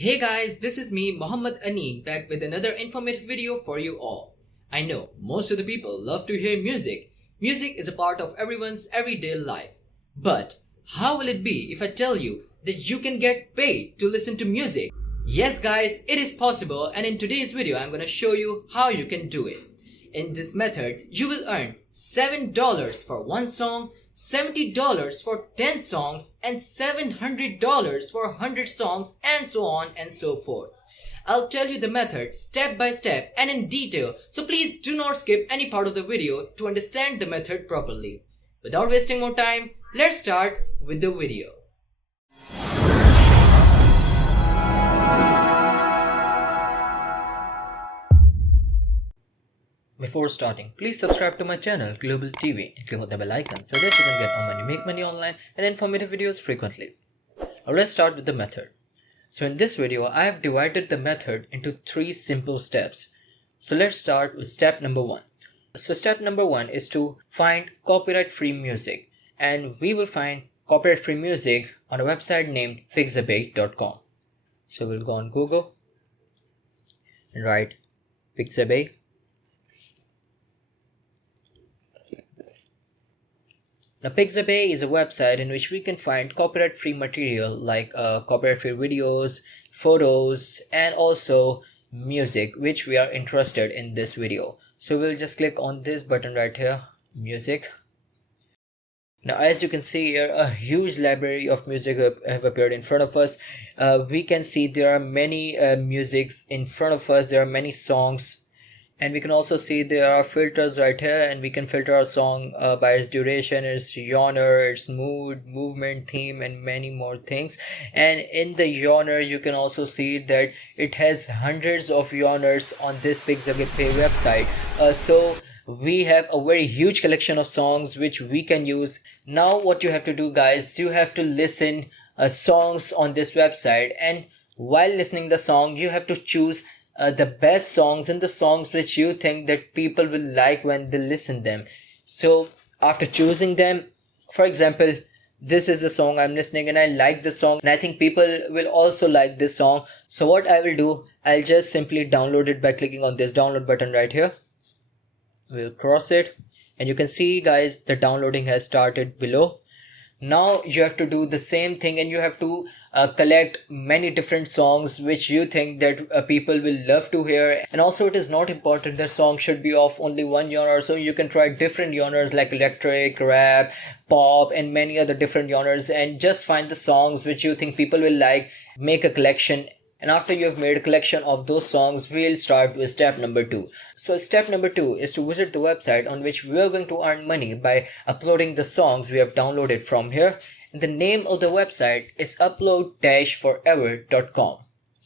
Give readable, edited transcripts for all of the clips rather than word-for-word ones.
Hey guys, this is me, Mohammad Anique, back with another informative video for you all. I know most of the people love to hear music. Music is a part of everyone's everyday life. But how will it be if I tell you that you can get paid to listen to music? Yes guys, it is possible, and in today's video I'm gonna show you how you can do it. In this method, you will earn $7 for one song, $70 for 10 songs, and $700 for 100 songs, and so on and so forth. I'll tell you the method step by step and in detail, so please do not skip any part of the video to understand the method properly. Without wasting more time, let's start with the video. Before starting, please subscribe to my channel Global TV and click on the bell icon so that you can get on money, make money online and informative videos frequently. Now let's start with the method. So in this video, I have divided the method into 3 simple steps. So let's start with step number 1. So step number 1 is to find copyright free music, and we will find copyright free music on a website named pixabay.com. So we'll go on Google and write Pixabay. Now Pixabay is a website in which we can find copyright-free material like copyright-free videos, photos, and also music which we are interested in this video. So we'll just click on this button right here, music. Now as you can see here, a huge library of music have appeared in front of us. We can see there are many musics in front of us, there are many songs. And we can also see there are filters right here, and we can filter our song by its duration, its genre, its mood, movement, theme, and many more things. And in the genre, you can also see that it has hundreds of genres on this Pixabay website. So we have a very huge collection of songs which we can use. Now what you have to do, guys, you have to listen songs on this website, and while listening the song, you have to choose the best songs and the songs which you think that people will like when they listen them. So after choosing them, for example, this is the song I'm listening and I like the song and I think people will also like this song. So what I will do, I'll just simply download it by clicking on this download button right here. We'll cross it and you can see, guys, the downloading has started below. Now you have to do the same thing and you have to collect many different songs which you think that people will love to hear. And also it is not important that song should be of only one genre, so you can try different genres like electric, rap, pop, and many other different genres, and just find the songs which you think people will like, make a collection. And after you have made a collection of those songs, we'll start with step number 2. So step number 2 is to visit the website on which we are going to earn money by uploading the songs we have downloaded from here. And the name of the website is upload-forever.com.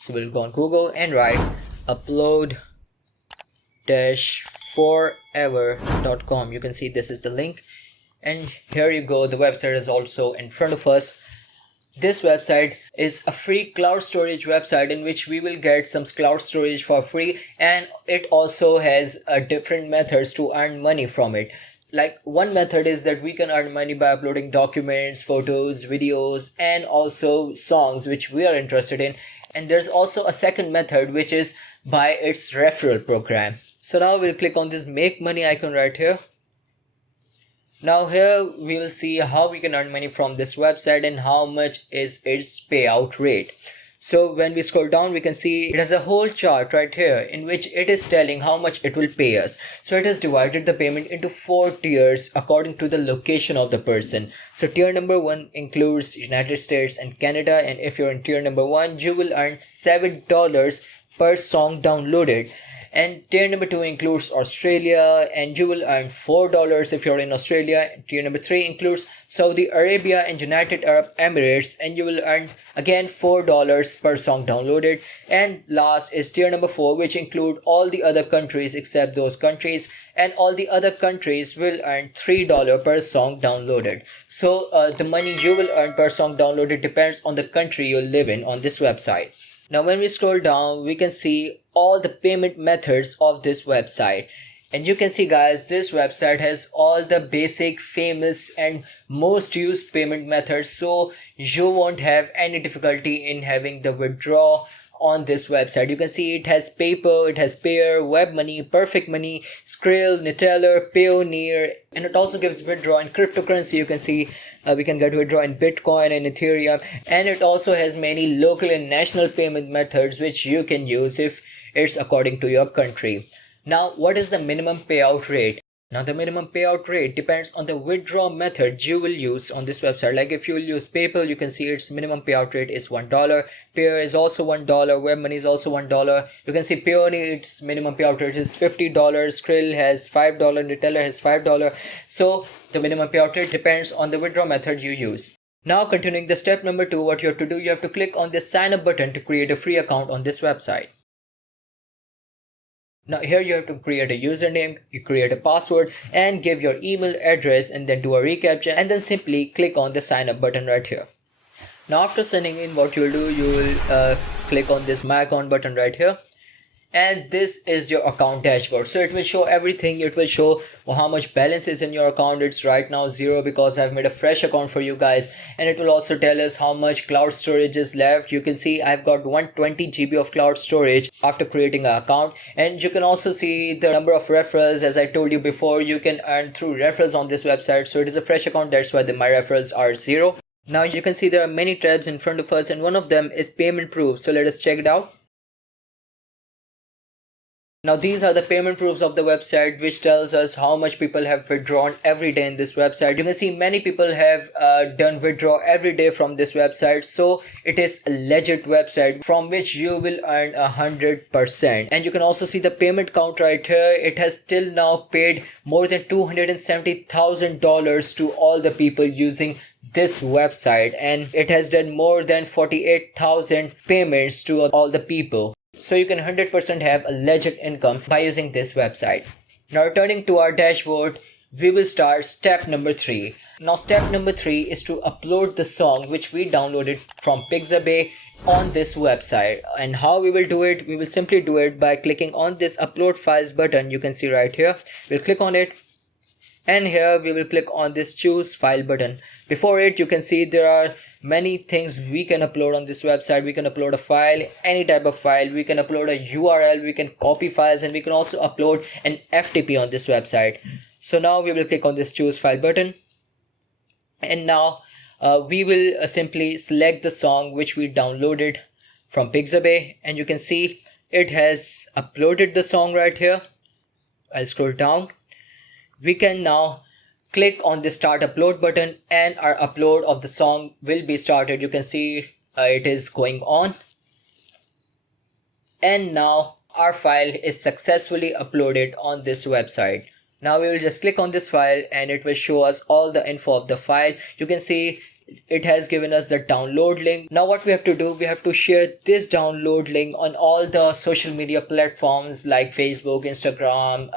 So we'll go on Google and write upload-forever.com. You can see this is the link. And here you go, the website is also in front of us. This website is a free cloud storage website in which we will get some cloud storage for free, and it also has different methods to earn money from it. Like one method is that we can earn money by uploading documents, photos, videos, and also songs which we are interested in. And there's also a second method which is by its referral program. So now we'll click on this make money icon right here. Now here we will see how we can earn money from this website and how much is its payout rate. So when we scroll down, we can see it has a whole chart right here in which it is telling how much it will pay us. So it has divided the payment into 4 tiers according to the location of the person. So tier number 1 includes United States and Canada, and if you're in tier number 1, you will earn $7 per song downloaded. And tier number 2 includes Australia, and you will earn $4 if you're in Australia. Tier number 3 includes Saudi Arabia and United Arab Emirates, and you will earn again $4 per song downloaded. And last is tier number 4, which include all the other countries except those countries, and all the other countries will earn $3 per song downloaded. So the money you will earn per song downloaded depends on the country you live in on this website. Now when we scroll down, we can see all the payment methods of this website. And you can see guys, this website has all the basic, famous and most used payment methods, so you won't have any difficulty in having the withdraw on this website. You can see it has PayPal, it has Payer, Web Money, Perfect Money, Skrill, Neteller, Payoneer, and it also gives withdraw in cryptocurrency. You can see we can get withdraw in Bitcoin and Ethereum, and it also has many local and national payment methods which you can use if it's according to your country. Now, what is the minimum payout rate? Now, the minimum payout rate depends on the withdrawal method you will use on this website. Like if you will use PayPal, you can see its minimum payout rate is $1. Payer is also $1. Web Money is also $1. You can see Payoneer, its minimum payout rate is $50. Skrill has $5. Neteller has $5. So the minimum payout rate depends on the withdrawal method you use. Now, continuing the step number 2, what you have to do, you have to click on this sign up button to create a free account on this website. Now here you have to create a username, you create a password and give your email address and then do a reCAPTCHA and then simply click on the sign up button right here. Now after signing in, what you will do, you will click on this my account button right here. And this is your account dashboard, so it will show everything. It will show how much balance is in your account. It's right now 0 because I've made a fresh account for you guys, and it will also tell us how much cloud storage is left. You can see I've got 120 GB of cloud storage after creating an account, and you can also see the number of referrals. As I told you before, you can earn through referrals on this website, so it is a fresh account, that's why my referrals are 0. Now you can see there are many tabs in front of us, and one of them is payment proof, so let us check it out. Now these are the payment proofs of the website, which tells us how much people have withdrawn every day in this website. You can see many people have done withdraw every day from this website, so it is a legit website from which you will earn 100%. And you can also see the payment count right here. It has till now paid more than $270,000 to all the people using this website, and it has done more than 48,000 payments to all the people. So you can 100% have a legit income by using this website. Now returning to our dashboard, we will start step number 3. Now step number 3 is to upload the song which we downloaded from Pixabay on this website. And how we will do it? We will simply do it by clicking on this upload files button. You can see right here. We'll click on it. And here we will click on this choose file button. Before it, you can see there are many things we can upload on this website. We can upload a file, any type of file. We can upload a URL, we can copy files, and we can also upload an FTP on this website. So now we will click on this choose file button. And now we will simply select the song which we downloaded from Pixabay. And you can see it has uploaded the song right here. I'll scroll down. We can now click on the start upload button and our upload of the song will be started. You can see it is going on, and now our file is successfully uploaded on this website. Now we will just click on this file and it will show us all the info of the file. You can see it has given us the download link. Now what we have to do, we have to share this download link on all the social media platforms like Facebook, Instagram,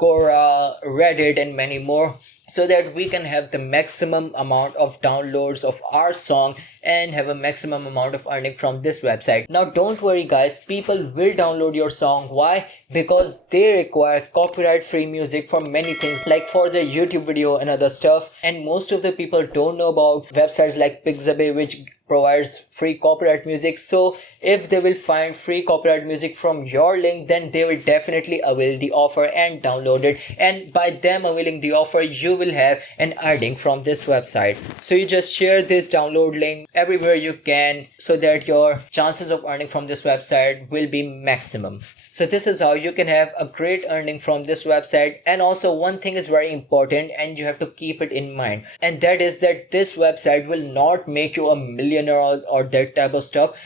Quora, Reddit, and many more, so that we can have the maximum amount of downloads of our song and have a maximum amount of earning from this website. Now don't worry guys, people will download your song. Why? Because they require copyright free music for many things, like for their YouTube video and other stuff. And most of the people don't know about websites like Pixabay, which provides free copyright music. So if they will find free copyright music from your link, then they will definitely avail the offer and download it, and by them availing the offer, you will have an earning from this website. So you just share this download link everywhere you can, so that your chances of earning from this website will be maximum. So this is how you can have a great earning from this website. And also one thing is very important and you have to keep it in mind, and that is that this website will not make you a millionaire or that type of stuff.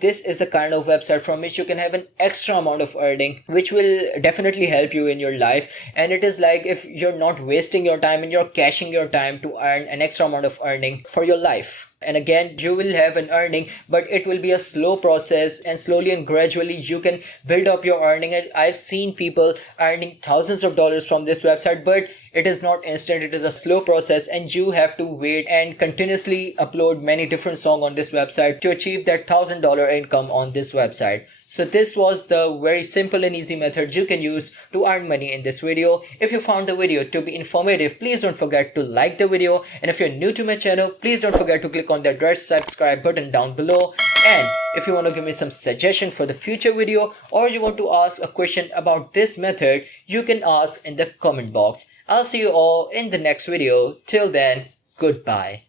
This is the kind of website from which you can have an extra amount of earning, which will definitely help you in your life. And it is like if you're not wasting your time and you're cashing your time to earn an extra amount of earning for your life. And again, you will have an earning, but it will be a slow process, and slowly and gradually you can build up your earning. And I've seen people earning thousands of dollars from this website, but It is not instant, it is a slow process, and you have to wait and continuously upload many different songs on this website to achieve that $1,000 income on this website. So this was the very simple and easy method you can use to earn money in this video. If you found the video to be informative, please don't forget to like the video, and if you're new to my channel, please don't forget to click on that red subscribe button down below. And if you want to give me some suggestion for the future video, or you want to ask a question about this method, you can ask in the comment box. I'll see you all in the next video. Till then, goodbye.